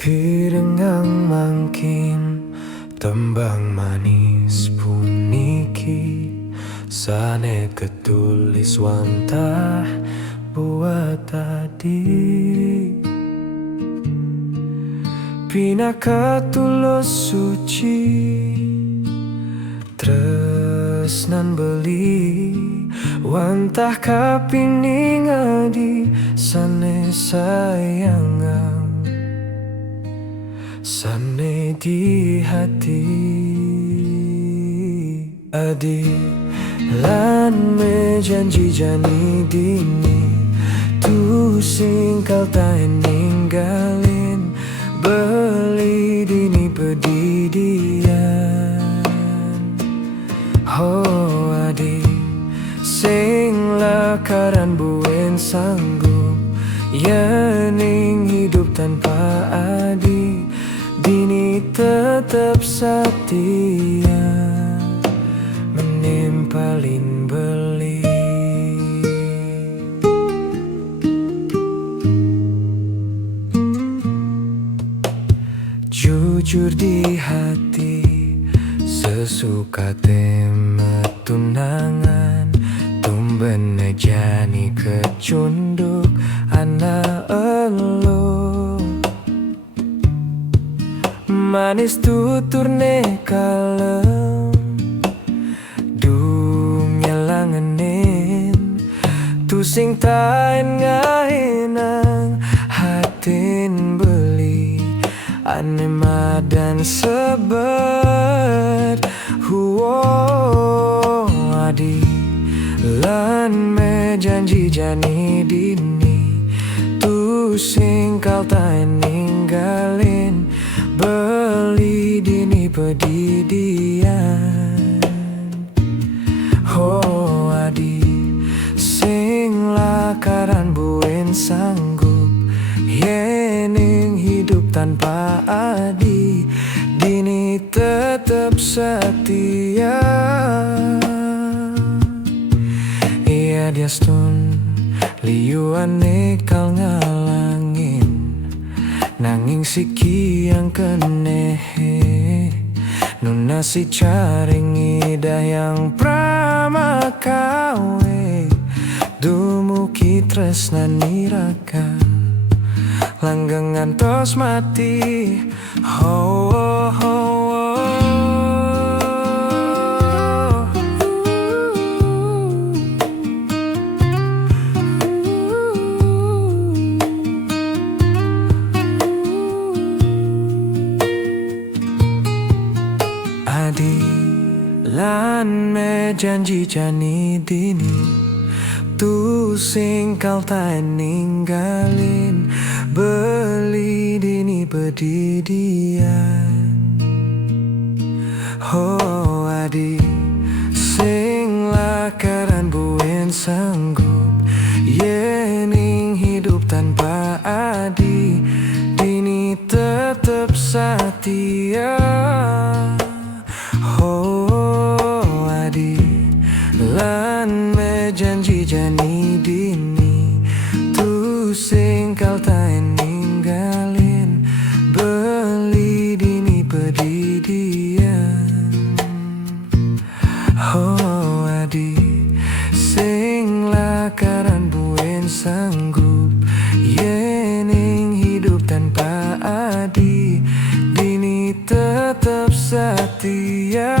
Pirengang mangkin tembang manis puniki sane ketulis wantah buat tadi Pina tulus suci tresnan beli wantah kapining adi sane sayangang sane di hati adi lan me janji jani dini tu singkal tak ninggalin beli dini pedidian oh adi sing lakaran buen sanggup yening hidup tanpa adi dini tetap setia menimpalin beli jujur di hati sesuka temet tunangan tumben jani kecunduk anak elo manis tuturne kalem dung nyelangenin tu sing tain ngahinang hatin beli ane madan sebet huo adi lan me janji jani dini tu sing kal tain ninggalin beli dini pedidian oh adi sing lakaran buen sanggup yening hidup tanpa adi dini tetap setia iya dia stun liuane kal ngalangin nanging siki yang kenehe nuna si caring ida yang pramakawe dumuki tresnan niraka langgangan tos mati oh, oh, oh, oh. Adi lan me janji jani dini tu sing kal tak ninggalin beli dini pedidian oh adi sing lakaran buen sanggup yening hidup tanpa adi dini tetap setia oh adi lan me janji jani dini tu sing kal tak ninggalin beli dini pedidian oh adi sing lakaran buen sanggup yening hidup tanpa adi dini tetap setia